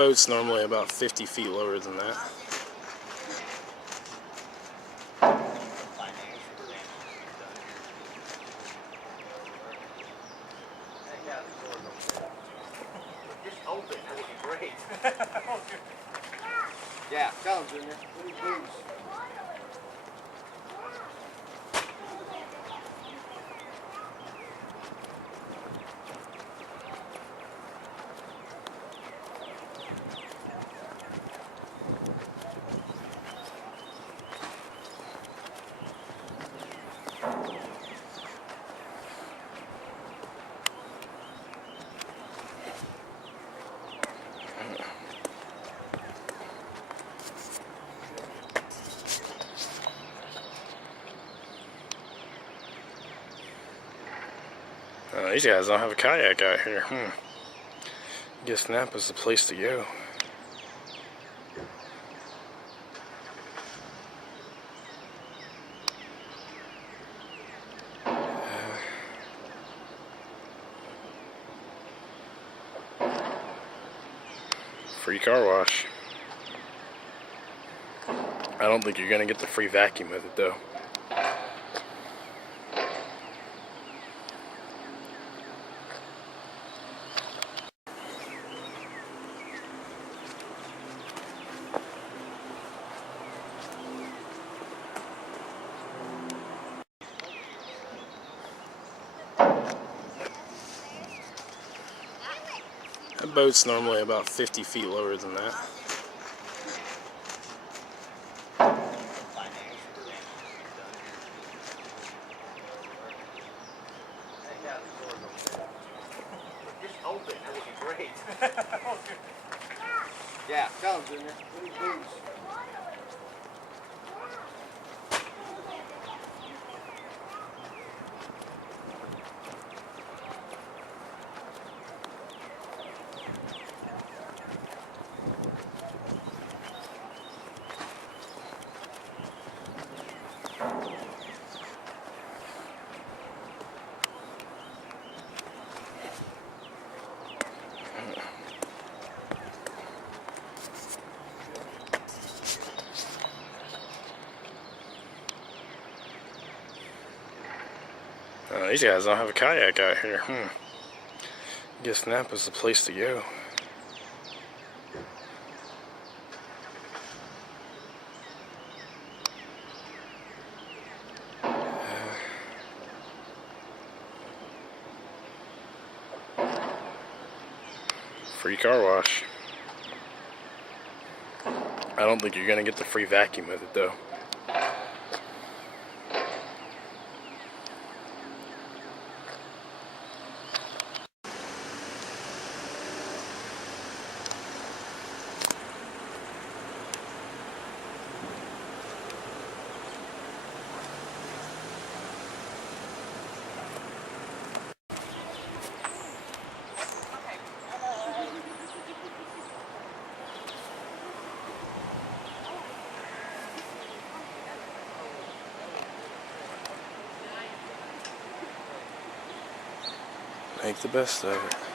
boat's normally about 50 feet lower than that. Just open, that would be great. Yeah, tell him, Junior. Please. These guys don't have a kayak out here. Guess Napa's the place to go. Free car wash. I don't think you're gonna get the free vacuum with it though. That boat's normally about 50 feet lower than that. Just open, that would be great. Yeah, tell him, Junior. Please. These guys don't have a kayak out here. Guess Napa's the place to go. Free car wash. I don't think you're gonna get the free vacuum with it though. Make the best of it.